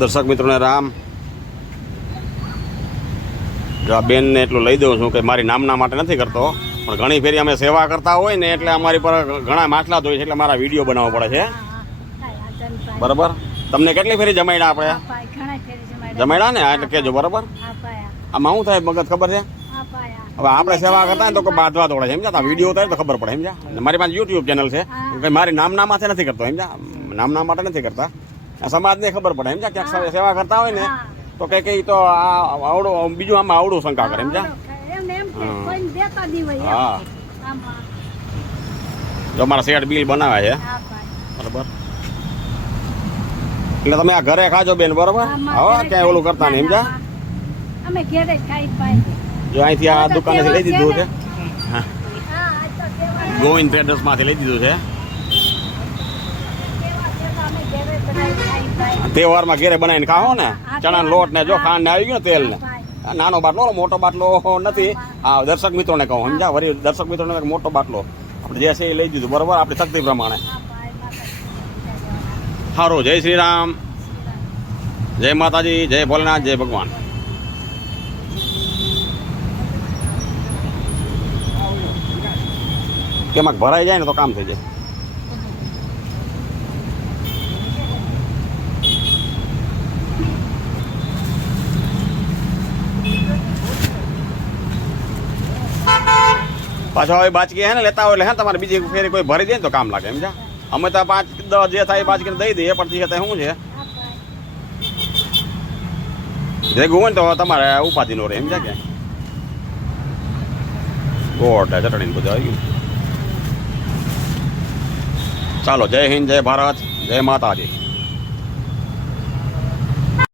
દર્શક મિત્રોને રામ. જો આ બેનને એટલું લઈ દઉં છું કે મારી નામના માટે નથી કરતો પણ ઘણી ફેરી અમે સેવા કરતા હોય ને એટલે અમારી પર ઘણા માટલા ધોઈ છે એટલે મારા વીડિયો બનાવવો પડે છે. બરાબર? તમને કેટલી ફેરી જમાડ્યા આપણે? જમાડ્યા ને? એટલે કેજો બરાબર? આમાં શું થાય મગજ ખબર છે? હવે આપણે સેવા કરતા ને તો બાંધવા દોડે છે સમજા વીડિયો ઉતારે તો ખબર પડે સમજા અને મારી પાસે યુટ્યુબ ચેનલ છે. કે મારી નામના માથે નથી કરતો સમજા નામના માટે નથી કરતા. સમાજને ખબર પડે. સમજ્યા ક્યાંક સે- સેવા કરતા હોય ને તો કઈ કઈ તો આ આવડું બીજું આમાં આવડું શંકા કરે સમજ્યા હા. જો મારા શેઠ બિલ બનાવે છે. બરાબર. એટલે તમે આ ઘરે ખાજો બેન બરાબર? હવે ક્યાંય ઓલું કરતા નહીં સમજ્યા અમે ઘરે ખાઈ જો અહીંથી આ દુકાનેથી લઈ દીધું છે. હા. હા ગોવિંદ ટ્રેડર્સમાંથી લઈ દીધું છે તહેવાર છે તો અમે ઘેરે જ બનાવી ખાઈ પાઈ તહેવારમાં ઘેરે બનાવીને ખાઓ ને? ચણા લોટ ને જો ખાંડ ને આવી ગયું ને તેલ ને. નાનો બાટલો મોટો બાટલો નથી. આ દર્શક મિત્રોને કહું સમજા વરી દર્શક મિત્રોને મોટો બાટલો. આપણે જે છે એ લઈ દીધું બરોબર? આપણી શક્તિ પ્રમાણે. સારું જય શ્રી રામ. જય માતાજી જય ભોલેનાથ જય ભગવાન. કેમાં ભરાઈ જાય ને તો કામ થઈ જાય. પાછો હવે બાચકી હે ને, લેતા હોય એટલે હે ને, તમારે બીજી ફેરી કોઈ ભરી દે ને તો કામ લાગે સમજ્યા અમે તો પાંચ દસ જે થાય એ બાચકીને દઈ દઈએ, પણ તે શું છે? હા ભાઈ ભેગું હોય ને તો તમારે ઉપાધિ નો રહે, એમ છે કે ગોળ ને ચટણી ને બધું આવી ગયું. ચાલો, જય હિન્દ, જય ભારત, જય માતાજી.